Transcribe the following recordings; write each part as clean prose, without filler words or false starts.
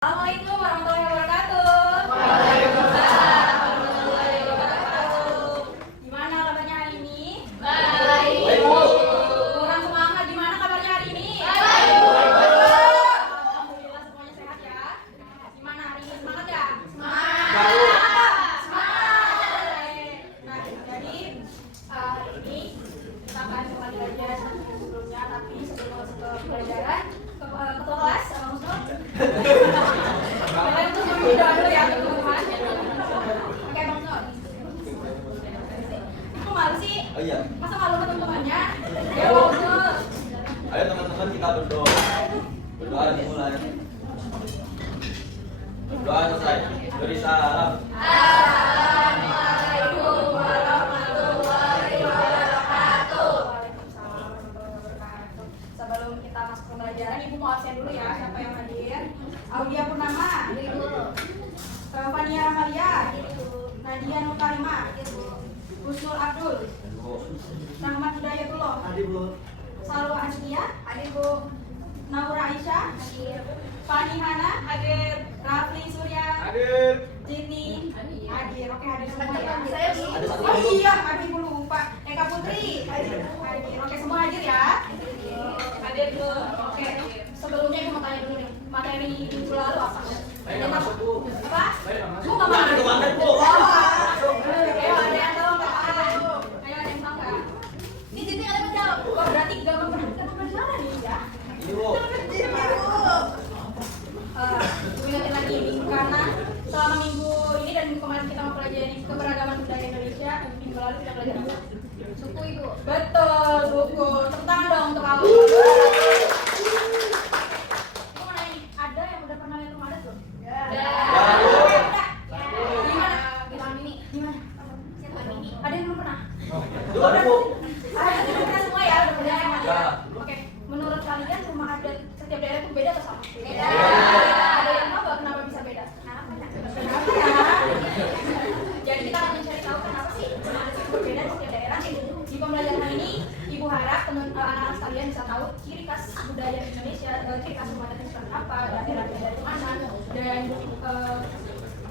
Assalamualaikum warahmatullahi wabarakatuh. Waalaikumsalam warahmatullahi wabarakatuh. Gimana kabarnya hari ini? Baik. Kurang semangat, gimana kabarnya hari ini? Baik. Alhamdulillah semuanya sehat ya. Gimana hari ini, semangat ya? Semangat. Nah, jadi hari ini kita akan kembali belajar seperti sebelumnya, tapi sebelum masuk ke pelajaran, ketua kelas sama Musnul. Kalian tuh berdoa dulu ya teman-teman. Oke Bang Nur. Kok malu sih? Oh iya. Masa malu sama teman-temannya? Ya Bang Nur. Ayo teman-teman kita berdoa. Berdoa dimulai. Berdoa selesai. Beri salam. Assalamualaikum warahmatullahi wabarakatuh. Waalaikumsalam warahmatullahi wabarakatuh. Sebelum kita masuk ke pelajaran, Ibu mau absen dulu ya. Siapa yang hadir? Audia Purnama. Fania Ramalia. Nadia Nurkarimah. Husnul Abdul. Rahmat Hidayatullah. Hadir Bu. Salwa Asnia. Hadir Bu. Naura Aisyah. Hadir. Fani Hana. Hadir. Rafli Surya. Hadir. Jini. Hadir. Oke, hadir semua ya. Ada satu Oh dulu. iya, kami lupa. Eka Putri. Hadir. Oke, semua hadir ya. Hadir Bu. Oke. Sebelumnya Ibu mau tanya dulu nih. Materi minggu lalu apa? Saya nggak masuk Bu. Apa? Bu nggak Jangan masuk. kemana Bu? Ayo, ada yang tahu nggak? Ayo, ada yang tahu nggak? Ini jadi ada menjawab. Oh, berarti nggak pernah nih ya? Ini Bu. Ibu ingetin lagi karena selama minggu ini dan minggu kemarin kita mempelajari keberagaman budaya Indonesia, dan minggu lalu kita belajar apa? Suku Ibu. Betul, suku. Tepuk tangan dong untuk kamu. Ibu mau nanya nih, ada yang udah pernah lihat rumah adat belum? Udah. Gimana? Gimana ini? Gimana? Ada yang belum pernah? Dua Bu. Ada yang pernah semua ya, udah pernah semua ya. Ya. Oke, menurut kalian rumah adat setiap daerah itu beda atau sama? Beda. Ada yang tahu nggak kenapa bisa beda? Kenapa ya? Jadi kita akan mencari tahu kenapa sih rumah adat itu berbeda di setiap daerah. Di pembelajaran hari ini, Ibu harap anak-anak sekalian bisa tahu ciri khas budaya Indonesia, ciri khas rumah adat itu seperti apa, daerahnya dari mana, dan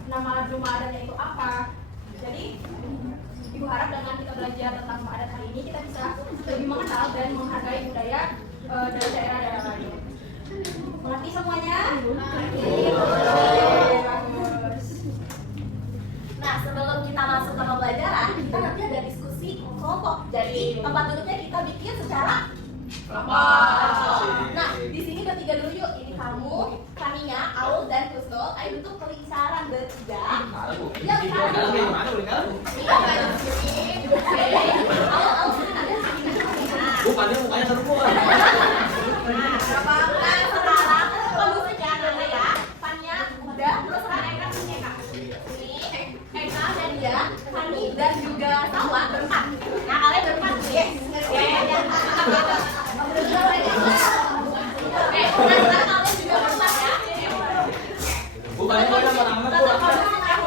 nama rumah adatnya itu apa. Jadi Ibu harap dengan kita belajar tentang rumah adat hari ini, kita bisa lebih mengenal dan menghargai budaya dari daerah-daerah lain. Mengerti semuanya? Bagus. Nah, sebelum kita masuk ke pembelajaran, kita nanti ada diskusi kelompok. Jadi, tempat duduknya kita bikin secara kelompok. Nah, di sini bertiga dulu yuk. Ini kamu, Kaninya, Aul, dan Husnul. Ayo bentuk lingkaran bertiga. Mana Bu? Ya, lingkaran. Mana lingkaran? Iya, kayak di sini. Oke. Aul, ada di sini. Bu, panjang mukanya satu Bu. Nah, sekarang kondusif ya, Nana ya. Fania udah, terus sekarang Eka punya Kak. Ini Eka dan dia, Fani dan juga Salwa berempat. Nah, kalian berempat, yes. Oke, sekarang kalian juga berempat ya. Bu, panjang mukanya sama amat Bu.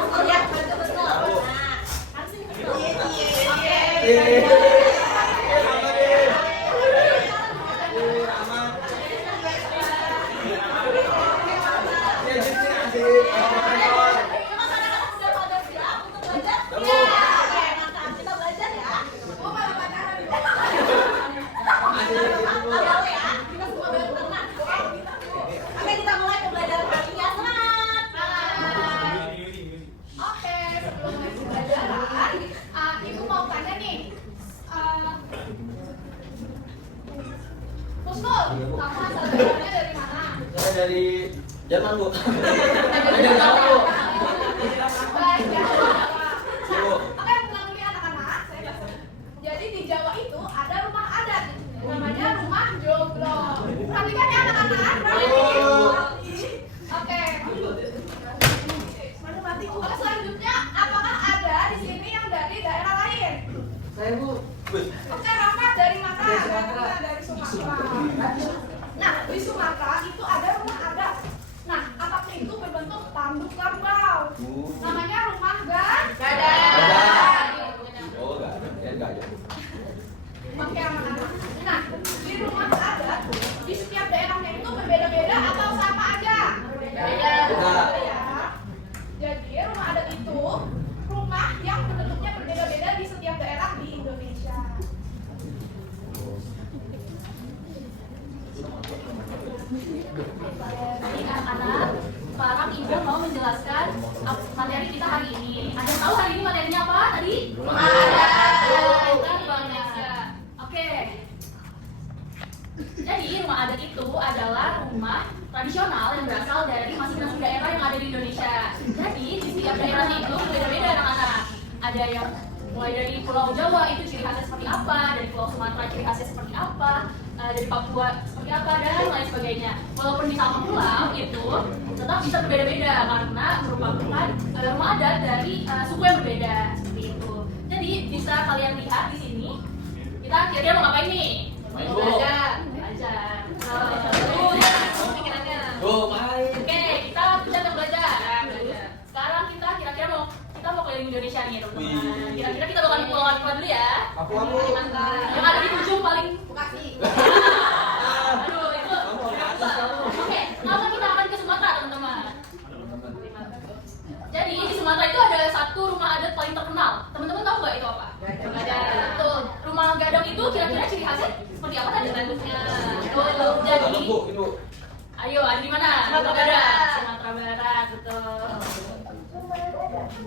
Betul ya, betul. Nah, harus ini betul. Oke. Ibu mau tanya nih, Husnul, kamu asal daerahnya dari mana? Saya dari Jerman Bu. Saya dari Jawa Bu. Baik, Jawa. Bu. Oke, pulang dulu ya anak-anak. Jadi di Jawa itu ada rumah adat, namanya rumah joglo. Perhatikan ya anak-anak. Oke. Oke, selanjutnya apakah ada di sini yang dari daerah lain? Saya Bu. Oke, Rahmat dari mana? Dari Sumatera. Nah, di Sumatera itu ada rumah adat. Nah, atapnya itu berbentuk tanduk kerbau. Namanya rumah gadang. Oh, enggak ada. Ya enggak ada. Oke, anak-anak. Nah, di rumah adat di setiap daerahnya itu berbeda-beda atau sama aja? Beda. ada di Indonesia. Jadi di setiap daerahnya itu berbeda-beda anak-anak. Ada yang mulai dari Pulau Jawa itu ciri khasnya seperti apa, dari Pulau Sumatera ciri khasnya seperti apa, dari Papua seperti apa, dan lain sebagainya. Walaupun di sama pulau itu tetap bisa berbeda-beda karena merupakan rumah adat dari suku yang berbeda seperti itu. Jadi bisa kalian lihat di sini. Kita kira-kira mau ngapain nih? Main, Bu. Belajar. Tuh, main. Oke, kita bisa belajar. Sekarang kita kira-kira mau keliling Indonesia nih, teman-teman. Kira-kira kita bakal pulang dulu ya. Aku. Yang ada di ujung paling. Bekasi. Aduh, itu. Oke, langsung kita akan ke Sumatera, teman-teman. Jadi di Sumatera itu ada satu rumah adat paling terkenal. Teman-teman tahu nggak itu apa? Tuh, rumah gadang itu kira-kira ciri khasnya seperti apa tadi bentuknya? Jadi, ayo ada di mana? Sumatera Barat. Sumatera Barat, betul.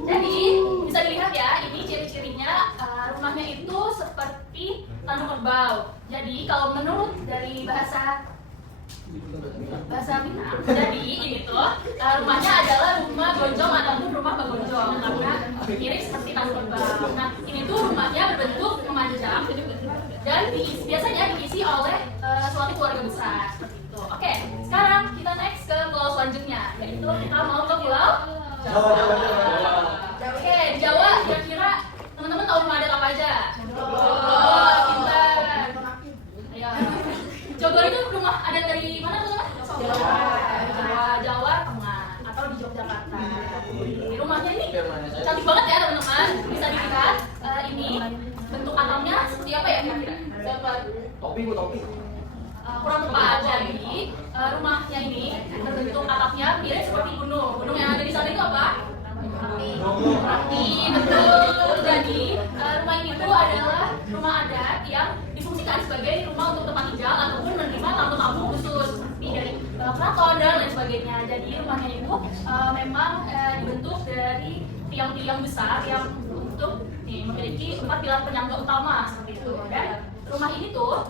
Jadi bisa dilihat ya, ini ciri-cirinya rumahnya itu seperti tanduk kerbau. Jadi kalau menurut dari bahasa Minang, jadi ini tuh rumahnya adalah rumah gonjong ataupun rumah bagonjong karena mirip seperti tanduk kerbau. Nah ini tuh rumahnya berbentuk memanjang dan biasanya diisi oleh suatu keluarga besar seperti itu. Oke, sekarang kita next ke pulau selanjutnya, yaitu kita mau ke pulau Jawa. Oke, di Jawa kira-kira teman-teman tahu rumah adat apa aja? Pintar. Ayo. Jogor itu rumah adat dari mana teman-teman? Jawa Tengah atau di Yogyakarta. Rumahnya ini cantik banget ya teman-teman. Bisa dilihat ini bentuk atapnya seperti apa ya kira-kira? Topi, Bu, topi. Kurang tepat. Jadi rumahnya ini berbentuk atapnya mirip seperti gunung. Gunung yang ada di sana itu apa? Merapi, betul. Jadi rumah ini tuh adalah rumah adat yang difungsikan sebagai rumah untuk tempat tinggal ataupun menerima tamu-tamu khusus seperti dari keraton dan lain sebagainya. Jadi rumahnya itu memang dibentuk dari tiang-tiang besar yang untuk memiliki 4 pilar penyangga utama seperti itu. Dan rumah ini tuh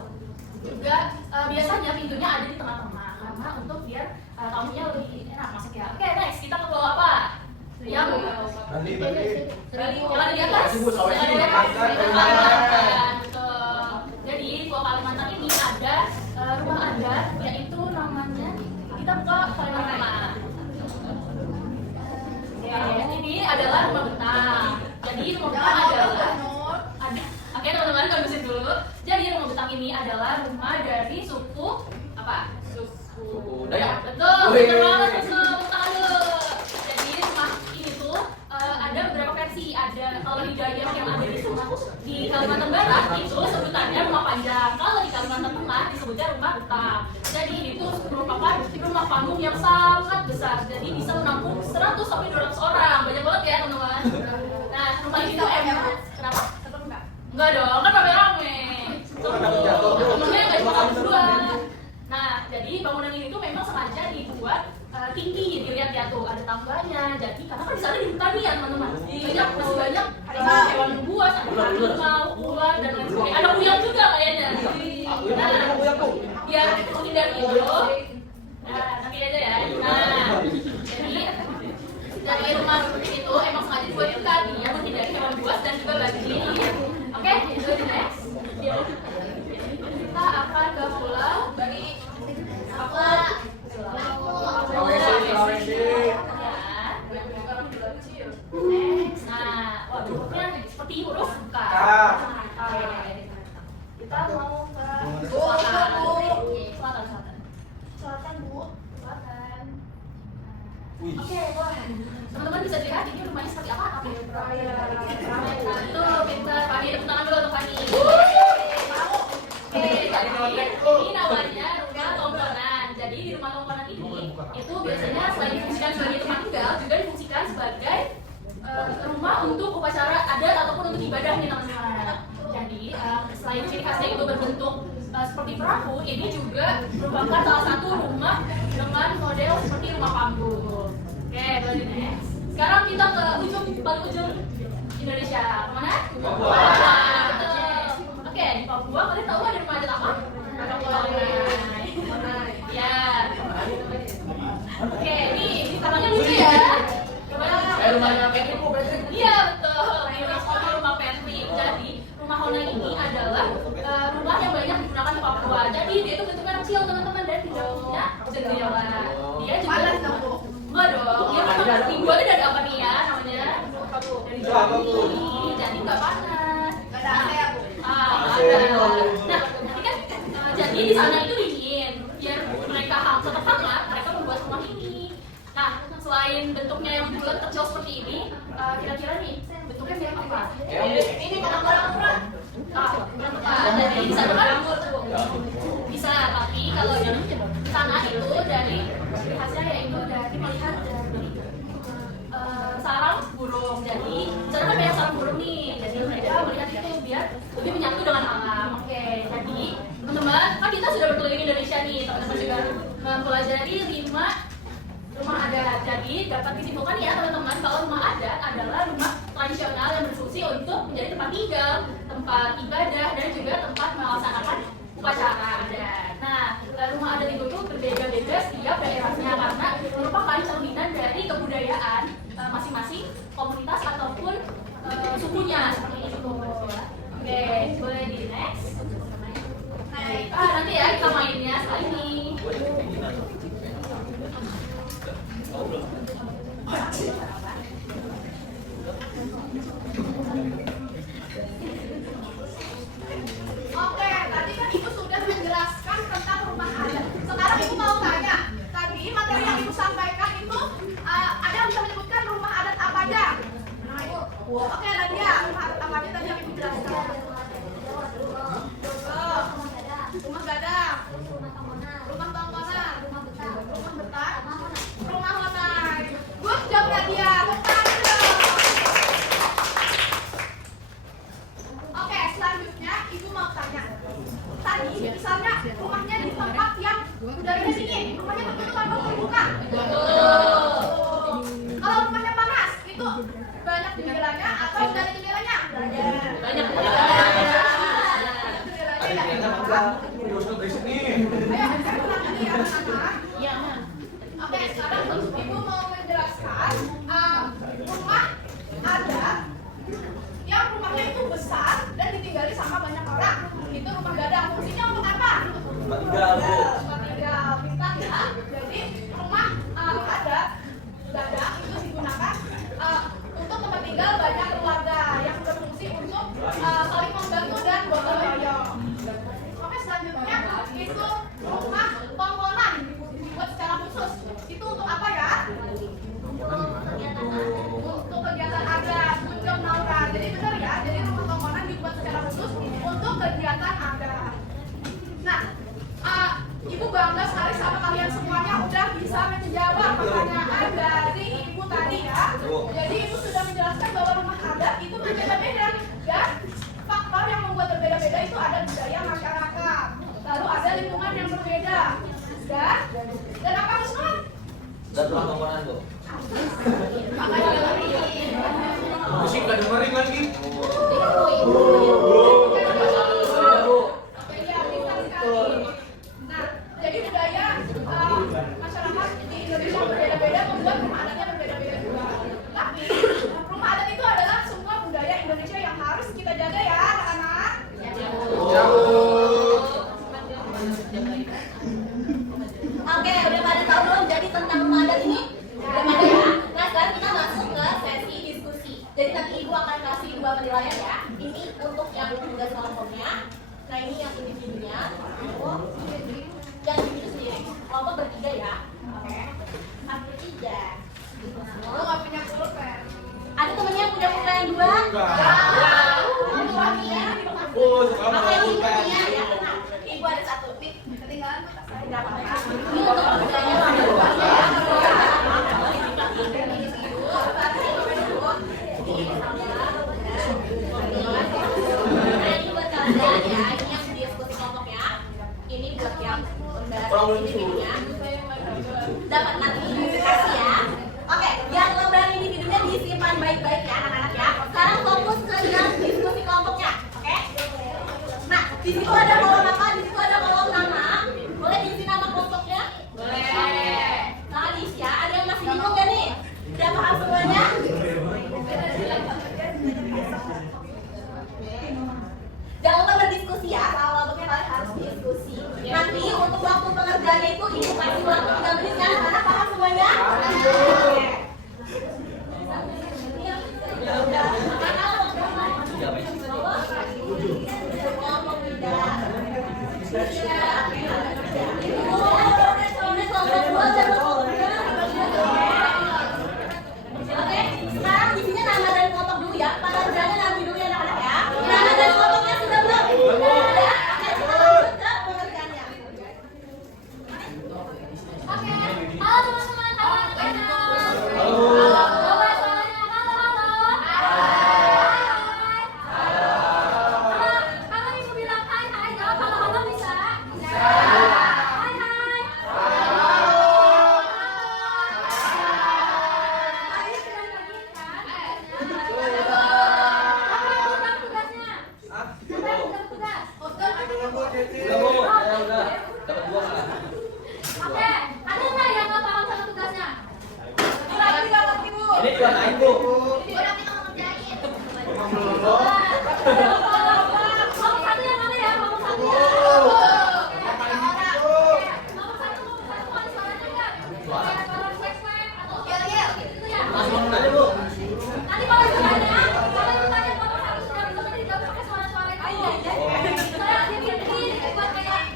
juga biasanya pintunya ada di tengah-tengah karena untuk biar tamunya lebih enak masuk ya. Oke, next kita ke pulau apa? Yang Bali. yang ada di atas? Yang ada di atas? Kalimantan. Betul. Jadi di Pulau Kalimantan ini ada rumah adat yaitu namanya, kita buka Kalimantan. Ini adalah rumah betang. Jadi rumah betang adalah oke teman-teman, kami bersih dulu. Jadi rumah betang ini adalah rumah dari suku apa? Suku Dayak. Betul, betul banget, betul. Tangan dulu. Jadi rumah ini tuh ada beberapa versi. Ada kalau di Dayak yang ada di Kalimantan Barat itu sebutannya rumah panjang. Kalau di Kalimantan Tengah disebutnya rumah betang. Jadi ini tuh merupakan rumah panggung yang sangat besar. Jadi bisa menampung 100 sampai 200 orang. Banyak banget ya teman-teman. Nah rumah ini tuh emang kenapa? Enggak dong, kan rame-rame. Temennya nggak cuma kamu berdua. Nah, jadi bangunan ini tuh memang sengaja dibuat tinggi, dilihat ya tuh ada tangganya. Jadi karena kan di sana di hutan ya teman-teman. Masih banyak hewan buas, ada harimau, ular dan lain sebagainya. Ada kuyang juga kayaknya. Nah, biar menghindari itu. Nah, nanti aja ya. Nah, jadi dari rumah seperti itu emang sengaja dibuat dekat ya menghindari hewan buas dan juga banjir. Oke, itu next. Kita akan ke pulau Bali. Nah, wah bentuknya seperti huruf K. Kita mau ke selatan, Bu. Selatan. Oke, wah. Teman-teman bisa lihat ini rumahnya seperti apa? Tuh, pintar. Fani, tepuk tangan dulu untuk Fani. Oke, ini namanya rumah tongkonan. Jadi di rumah tongkonan ini itu biasanya selain difungsikan sebagai tempat tinggal, juga difungsikan sebagai rumah untuk upacara adat ataupun untuk ibadah nih teman-teman. Jadi selain ciri khasnya itu berbentuk seperti perahu, ini juga merupakan salah satu rumah dengan model seperti rumah panggung. Oke, boleh next. Sekarang kita ke paling ujung Indonesia. Kemana? Papua. Betul. Oke, di Papua kalian tahu ada rumah adat apa? Ya. Oke, ini tampaknya lucu ya. rumahnya Patrick kok berarti? Iya betul, ini rumah Patrick. Jadi rumah Honai ini adalah rumah yang banyak digunakan di Papua. Jadi dia itu bentuknya kecil teman-teman dan tinggalnya jendela. Dia juga enggak dong, dia kan dibuatnya dari apa nih ya namanya? Dari bambu. Jadi nggak panas. Ada AC ya, Bu? Ada. Nah, ini kan jadi di sana itu dingin. Biar mereka tetap hangat, mereka membuat rumah ini. Nah, selain bentuknya yang bulat kecil seperti ini, kira-kira nih bentuknya mirip apa? Ini kolam-kolam ukuran. Dari di sana kan bisa, tapi kalau yang di sana itu dari khasnya yaitu dari melihat dari sarang burung. Jadi sana kan banyak sarang burung nih. Jadi mereka melihat itu biar lebih menyatu dengan alam. Oke, jadi teman-teman, kan kita sudah berkeliling Indonesia nih. Teman-teman juga mempelajari 5 rumah adat. Jadi dapat disimpulkan ya teman-teman kalau rumah adat adalah rumah tradisional yang berfungsi untuk menjadi tempat tinggal, tempat ibadah, dan juga tempat melaksanakan upacara adat. Nah, rumah adat itu tuh berbeda-beda setiap daerahnya karena merupakan cerminan dari kebudayaan masing-masing komunitas ataupun sukunya seperti itu. Oke, boleh di next. Nanti ya kita mainnya setelah ini. Oke, tadi kan Ibu sudah menjelaskan tentang rumah adat. Sekarang Ibu mau tanya, tadi materi yang Ibu sampaikan itu ada yang bisa menyebutkan rumah adat apa aja? Nah, Ibu. Oke, Nadia, rumah adat apa aja tadi yang Ibu jelaskan? Rumah gadang, rumah tongkonan, rumah betak, rumah honai. Good job, Nadia. Oke, selanjutnya Ibu mau tanya. Tadi misalnya rumahnya di tempat yang udaranya dingin, rumahnya tertutup atau terbuka? Kalau rumahnya panas, itu banyak jendelanya atau nggak ada jendelanya? Banyak. Ayo, saya ulang lagi ya, anak-anak. Oke, sekarang Ibu mau menjelaskan rumah adat yang rumahnya itu besar dan ditinggali sama banyak orang. Itu rumah gadang. Fungsinya untuk apa? Tempat tinggal, Bu. Tempat tinggal. Bintang ya. Jadi rumah adat gadang itu digunakan untuk tempat tinggal banyak keluarga yang berfungsi untuk saling membantu dan gotong royong. Oke, selanjutnya itu rumah tongkonan dibuat secara khusus. Itu untuk apa ya? Untuk kegiatan adat. Good job, Naura. Jadi benar ya, jadi rumah tongkonan dibuat secara khusus untuk kegiatan adat. Nah, Ibu bangga sekali sama kalian semuanya udah bisa menjawab pertanyaan dari Ibu tadi ya. Jadi Ibu sudah menjelaskan bahwa rumah adat itu berbeda-beda dan faktor yang membuat berbeda-beda itu ada budaya masyarakat, lalu ada lingkungan yang berbeda dan apa Usman? Dan rumah tongkonan, Bu. Musik gak dengerin lagi. Oke, ya, pintar sekali. Nah, jadi budaya masyarakat di Indonesia berbeda-beda membuat rumah adatnya berbeda-beda juga. Tapi rumah adat itu adalah semua budaya Indonesia yang harus kita jaga ya, anak-anak. Oke, udah pada tahu belum jadi tentang rumah adat ini? Udah pada ya? Nah, sekarang kita masuk ke sesi diskusi. Jadi nanti Ibu akan kasih 2 penilaian ya. Ini untuk yang tugas kelompoknya. Nah, ini yang individunya. Yang individu sendiri. Kelompok bertiga ya. Oke. Bertiga. Lo nggak punya pulpen? Ada temennya yang punya pulpen yang 2? Oh, sekarang Oke, mau ini pulpen. punya ya. Nah, Ibu ada 1. Nih, Ketinggalan tuh tas saya. ini untuk budayanya ada 2 ya. Ini buat kalian ya, ini yang diskusi kelompoknya. Ini buat yang pembahasan individunya. Dapat nanti dikasih ya. Oke, yang lembar individunya disimpan baik-baik ya anak-anak ya. Sekarang fokus ke yang diskusi kelompoknya, oke? Nah, di situ ada kolom apa? Di situ ada kolom nama. Boleh diisi nama kelompoknya? Boleh. Ini diwarnain Bu. Orang kita mau ngerjain. Emang belum. Ngomong satu yang mana ya? Ngomong satu ya. Ngomong satu ada suaranya nggak? Kayak suara swag-swag atau gitu ya? Langsung ngomong aja Bu. Nanti kalau ditanya ngomong satu sudah bisa tadi dijawab pakai suara-suara itu. Soalnya dikit-dikit buat kayak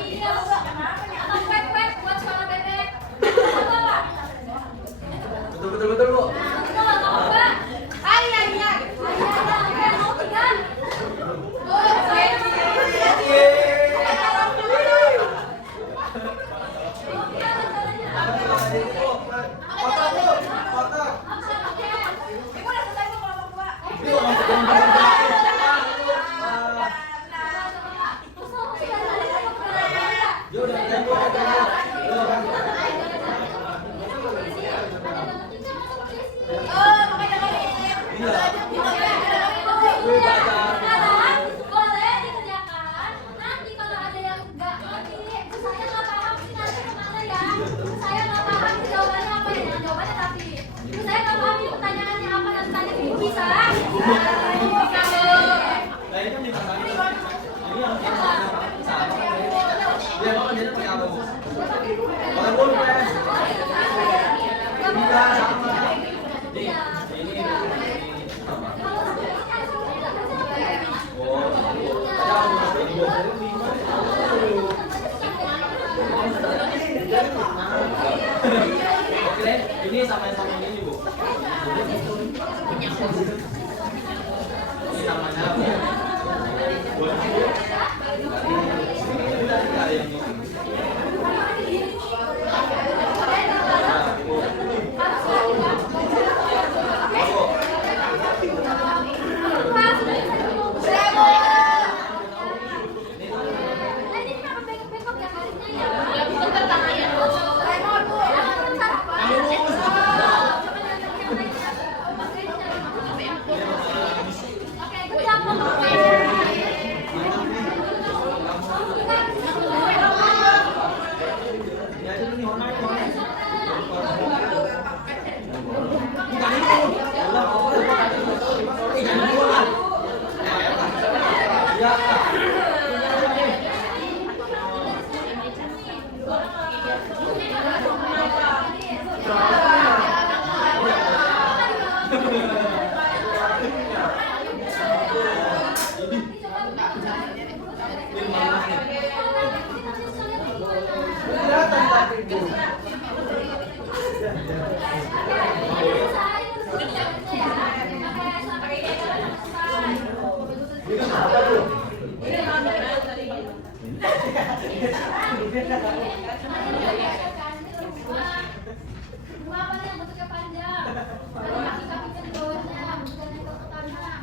video atau swag-swag buat suara bebek. Apa nggak? Betul Bu. Betul nggak? Ngomong nggak? Ayah, mau pegang. Boleh dikerjakan. Nanti kalau ada yang nggak ngerti, saya nggak paham sih nanti kemana ya? Saya nggak paham jawabannya apa ya? Jawabannya tapi saya nggak paham ini pertanyaannya apa, nanti tanya ke ibu bisa? Nah ini kan dimakan. Ini yang sama. Dia mau jadi pakai apa Bu? Pakai pulpen. Bisa sama. Nih, ini. Oh, ini Bu. Oke, ini sama ini Bu. Ini namanya apa? Boleh Bu. Ada yang ini. Nah, Bu. Ini kenapa bengkok ya garisnya ya? Ya bentar tangannya dulu. Remor Bu. Oke, kerja Ini aja dulu nih, hormat. Apa yang bentuknya panjang? Ada kaki-kakinya di bawahnya, bukan yang ke kanan.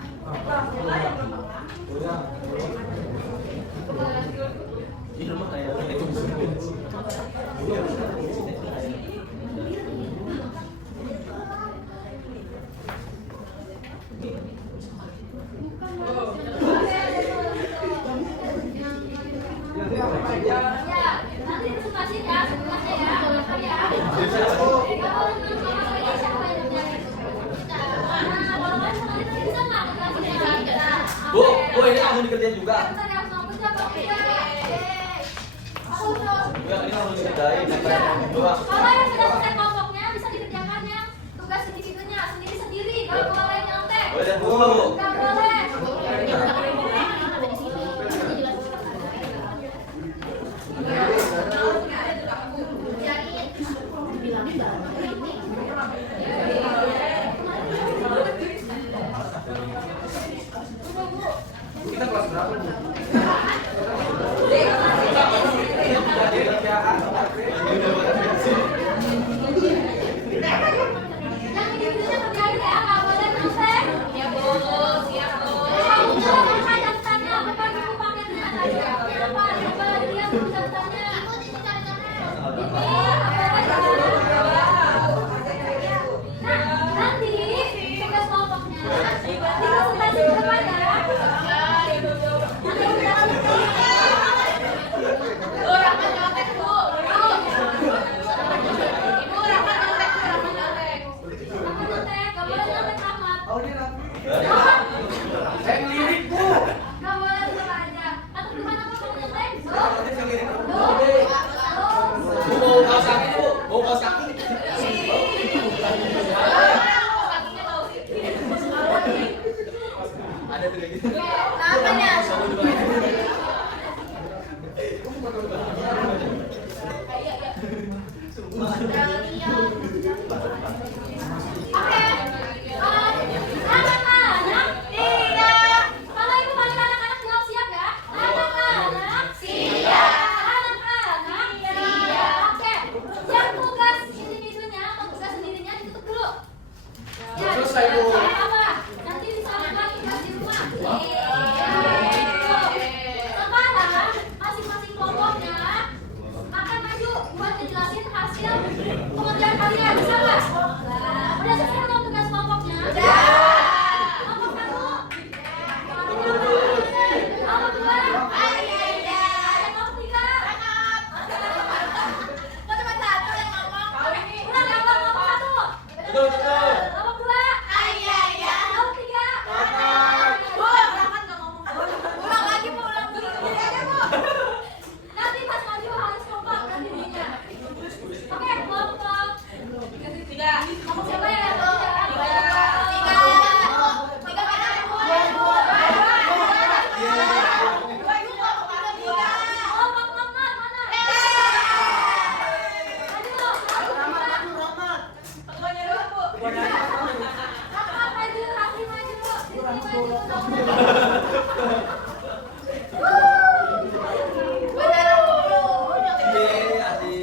Di rumah kayak Ya, nanti presentasi ya, sebenarnya ya. Siapa yang nyanyi? Nah, kalau nggak nanti bisa nggak jelasin? Bu, ini langsung dikerjain juga. Bentar ya, langsung kerja, Pak. Ya, ini langsung dikerjain. Coba. Kalau yang sudah selesai kelompoknya bisa dikerjakan ya. Tugas individunya sendiri-sendiri, nggak boleh nyontek. Boleh lihat dulu, Bu. Nggak boleh. Kita kelas berapa Bu? Udah selesai belum tugas kelompoknya? Kelompok 1. Kelompok 2. Kelompok 3. Kok cuma satu yang ngomong? Ulang yang kelompok 1. Betul, betul. Kelompok 2. Kelompok 3. Bu, berangkat nggak ngomong. Ulang lagi, Bu. Ulang dulu. Gini aja, Bu. Nanti pas maju harus kompak kan dirinya. Oke, kelompok 3. Ngomong siapa ya? Yeay, asik.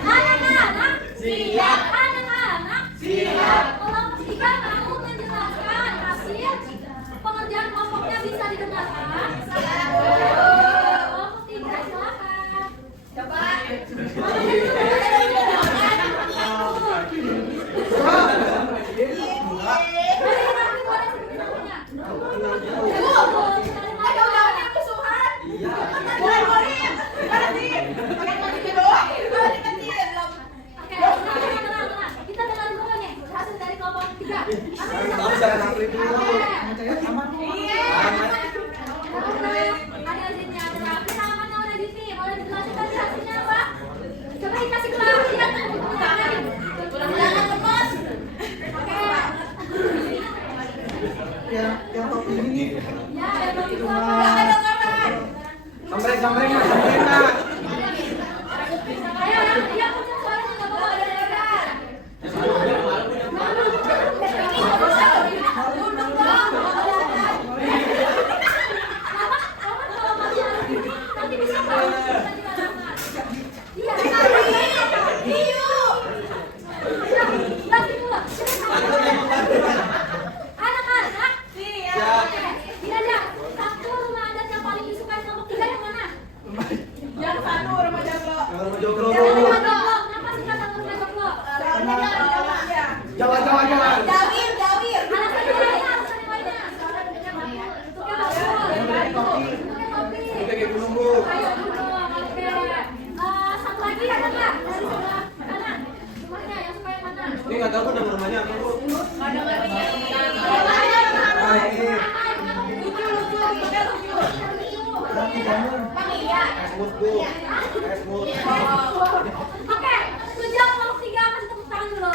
Anak-anak, Siap. anak-anak, Siap. kelompok 3 mau menjelaskan hasil pengerjaan kelompoknya bisa didengarkan. Kelompok 3 silakan. Coba. Kita dengar dulu nih hasil dari kelompok 3. Kamu jangan ambil dulu. Ada hasilnya, ada kita mana udah di sini, boleh dijelasin tadi hasilnya apa? Coba dikasih perhatian tuh, jangan lemas. Oke. Yang topi ini Ya, ada topi itu apa? Sambreng, Mas. Sambreng, Mas. Ayo, yang punya suaranya nggak bawa ada dengar. Nanti bisa anak-anak, tidak ada satu rumah adat yang paling disukai kelompok 3 yang mana? Yang satu rumah joglo. Kalau mau joglo. Yang rumah joglo. Kenapa sih kata rumah joglo? Soalnya jangan Jawa. Jalan. Jawir. Alasan yang lainnya, alasan yang lainnya. Bentuknya bagus. Bentuknya topi. Kayak gunung, Bu. Kayak gunung, oke. Satu lagi ada nggak? Dari sebelah kanan. Rumahnya yang suka yang mana? Ini nggak tahu nama rumahnya apa, Bu. Esmut, Bu. Esmut. Oke, tunjuk kelompok 3, kasih tepuk tangan dulu.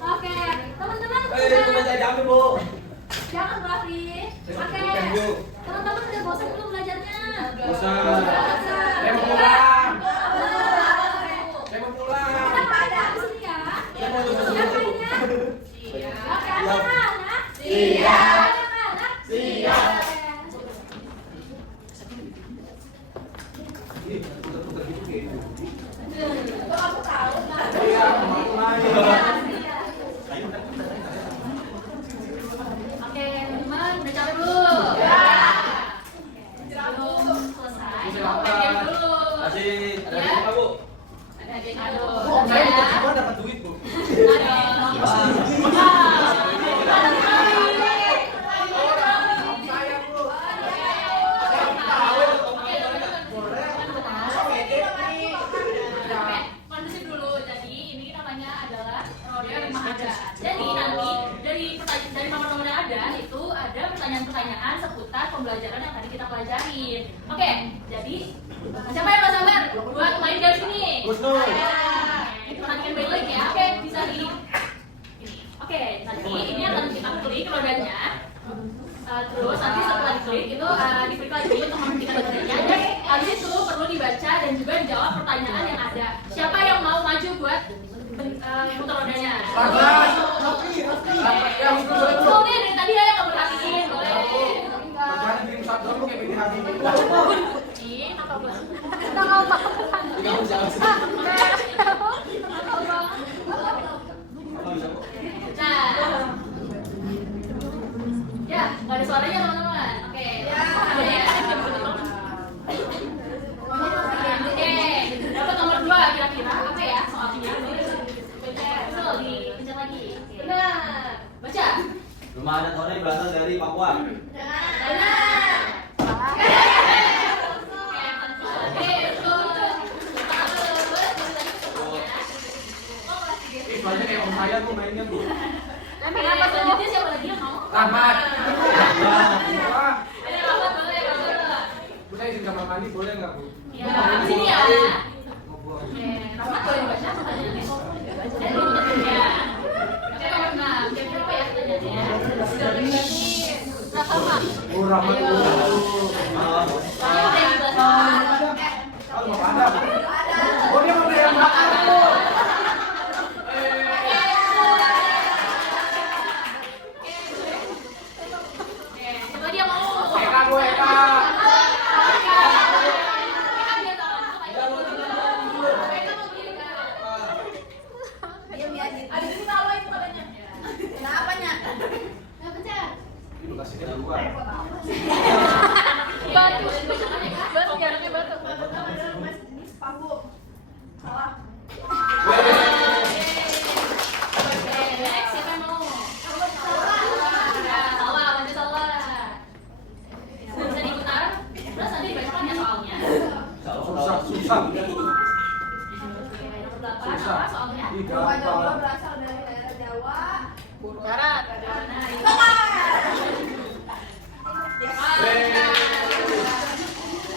Oke, teman-teman Itu udah saya ambil, Bu. jangan berarti. Oke, teman-teman udah bosan belum belajarnya? Bosan. Saya mau pulang. Kita Saya mau pulang. pada di sini ya. Siap mainnya? Oke, anak-anak. Siap. Anak-anak. Siap. Oke, teman-teman udah capek belum? Belum selesai. Main dulu. Asik. Ada apa, Bu? Ada hadiah kado. Bu, saya ikut semua dapat duit, Bu. Kondusif dulu. Jadi ini namanya adalah roda rumah adat. Jadi nanti dari nomor-nomor yang ada itu ada pertanyaan-pertanyaan seputar pembelajaran yang tadi kita pelajarin. Oke, jadi siapa yang mau sabar buat main dari sini? Gusnul. Perhatikan baik-baik ya. Oke, bisa di Oke, nanti ini akan kita klik rodanya. Terus nanti setelah diklik itu diklik lagi untuk menghentikan rodanya. Dan habis itu perlu dibaca dan juga dijawab pertanyaan yang ada. Siapa yang mau maju buat muter rodanya? Oke, dari tadi ya yang kamu perhatiin, boleh. Jangan bikin satu dulu kayak bikin hati. Ini nakal banget. Nakal banget. Kamu jangan. Rumah adat Hore berasal dari Papua. Soalnya kayak om saya tuh mainnya tuh. Kenapa selanjutnya siapa lagi yang mau? Tamat. Wah. Ada apa boleh? Bu, saya izin kamar mandi boleh nggak Bu? Ya, sini ya. Ngobrol. Rahmat boleh dibaca pertanyaannya? Ya. Nah, kira-kira apa ya pertanyaannya? Nah, sama. Bu, Rahmat Bu. Soalnya udah yang jelas. Oh, mau ada. Oh, dia mau beli yang makan Bu. Coba dia mau. Eka Bu, Eka. Ada di bawah itu katanya. Kenapa nya? Nggak pecah. Ini kasih dia dua. Batu, batu, jaraknya batu. Paku. Salah. Next, siapa yang mau? Salah, lanjut salah. Bisa diputar. Terus nanti dibacakan ya soalnya. Susah. Nomor 8, apa soalnya? Ih, Jawa gampang. berasal dari daerah Jawa. Darat.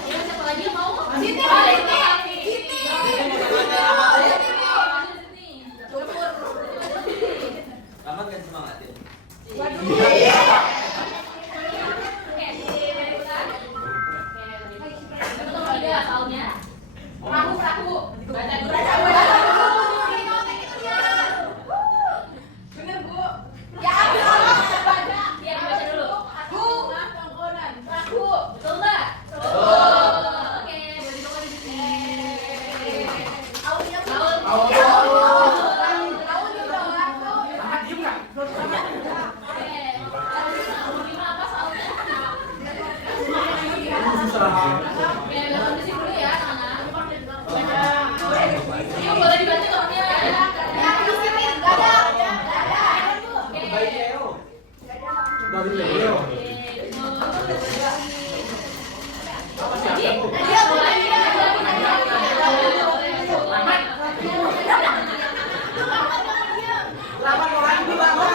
Ya, siapa lagi yang mau? Siti. Rahmat kan semangatin. Perahu. Baca dulu. Bener, Bu. Ya, baca. Biar dibaca dulu. Bu. Tongkonan. Paku. Betul nggak? Oke, boleh dibawa di sini. Aunya Bu. Laut. Laut juga laut. Rahmat diem nggak? Oke. Nomor 5 apa soalnya? Susah. Oke, belajar di sini dulu ya, anak-anak. Ini boleh dibantu nomornya. Baiknya yo. Dari Leo. Rahmat orang itu Rahmat.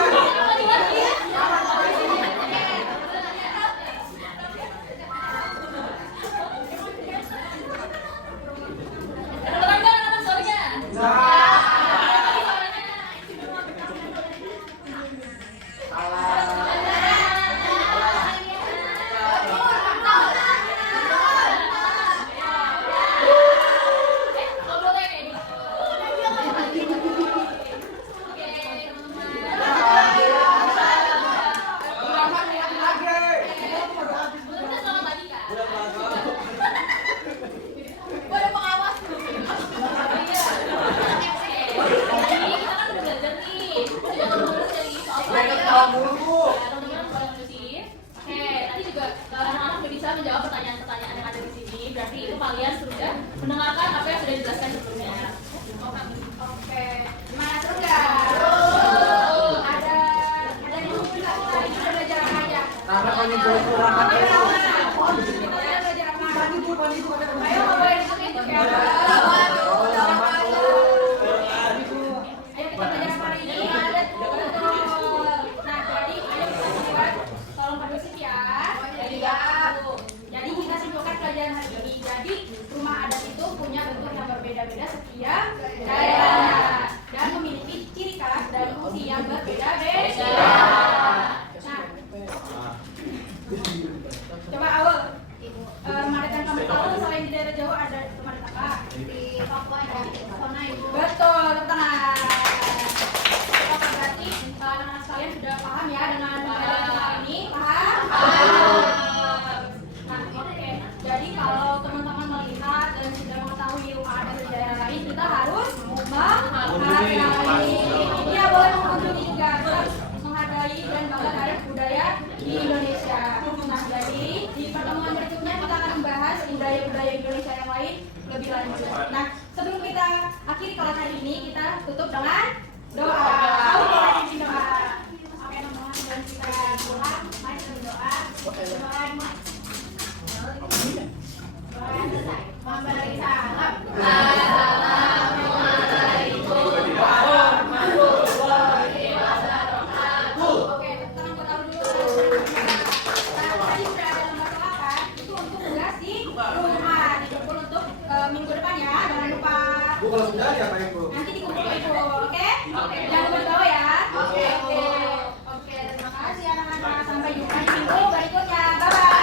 Menjawab pertanyaan-pertanyaan yang ada di sini, berarti itu kalian sudah mendengarkan apa yang sudah dijelaskan sebelumnya. Oke. Gimana, seru nggak? Ada di buku nggak? Tadi kita belajar apa aja? Rahmat menyimpulkan Rahmat. Kita belajar apa? Ayo, boleh dihitung ya. Ayo kita belajar apa hari ini? Nah, jadi ayo kita Jangan lupa dibawa ya. Oke. Oke, terima kasih anak-anak. Sampai jumpa di minggu berikutnya. Bye-bye.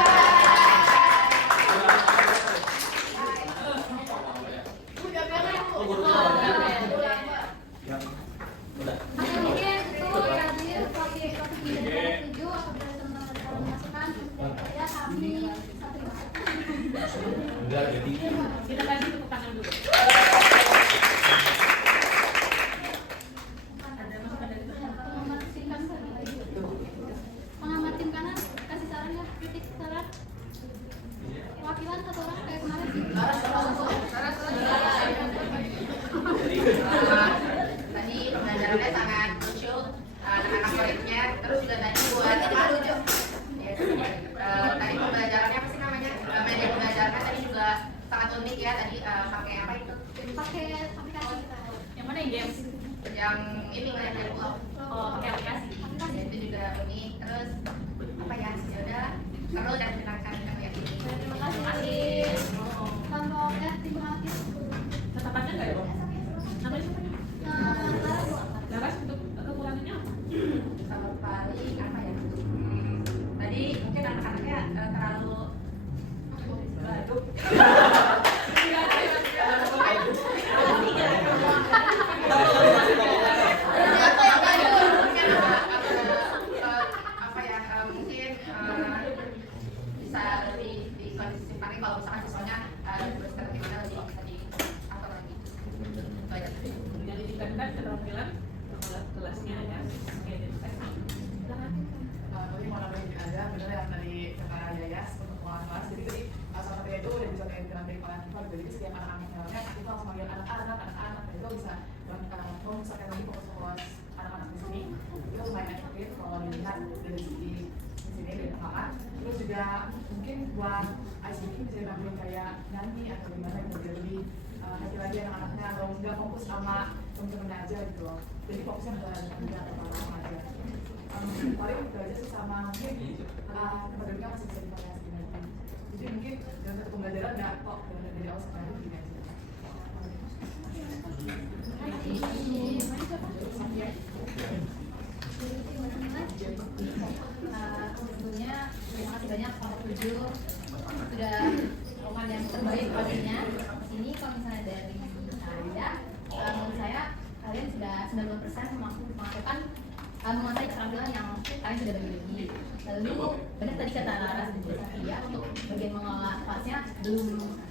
Mungkin itu tadi topik ini dari 7 apabila teman-teman ada masukan ya kami terima kasih. Enggak, jadi Kita kasih tepuk tangan dulu. Ada masukan dari Pengamat tim kanan kasih saran ya, kritik saran. Wakilan satu orang kayak kemarin. Tadi pembelajarannya sangat lucu, anak-anak muridnya, terus juga tadi buat lucu. Tadi pembelajarannya apa sih namanya? Media pembelajarannya tadi juga sangat unik ya. Tadi pakai apa itu? Pakai aplikasi. yang mana yang games? Yang ini yang dari pulau. Oh, pakai aplikasi. Itu juga unik. Terus apa ya? Ya udah. Seru dan menyenangkan kami ya. Terima kasih. Kelompok tim pengamat. Tetapannya nggak ya? Namanya siapa? Laras untuk kekurangannya apa? Kalau paling apa ya? Tadi mungkin anak-anaknya terlalu batuk. Apa ya? Mungkin bisa lebih dikondisikan kalau misalkan siswanya berseperti mana lebih bisa diatur lagi. Itu aja. Jadi ditingkatkan keterampilan kelasnya ya. Oke, silakan. Tadi mau nambahin aja, bener yang dari kata Yayas untuk pengelolaan kelas. Jadi tadi salah satunya itu udah bisa diinginkan dari kepala kita juga. Jadi setiap anak-anak yang lainnya kita langsung manggil anak-anak, dan itu bisa memusatkan lagi fokus anak-anak di sini. Itu lumayan efektif kalau dilihat dari sini dari pengamat. Terus juga mungkin buat ICT bisa dibantuin kayak nyanyi atau gimana gitu biar lebih happy lagi anak-anaknya atau nggak fokus sama temen-temennya aja gitu loh. Jadi fokusnya ke anak-anaknya atau apa aja. Paling itu aja sih sama mungkin tempat duduknya masih bisa divariasi lagi. Jadi mungkin dalam satu pembelajaran nggak kok dari awal sampai akhir gini aja. Tentunya terima kasih banyak kelompok 7 sudah melakukan yang terbaik pastinya. Ini kalau misalnya dari saya, menurut saya kalian sudah 90% melakukan menguasai keterampilan yang kalian sudah bagi-bagi. Lalu benar tadi kata Laras dan Satria untuk bagian mengelola kelasnya belum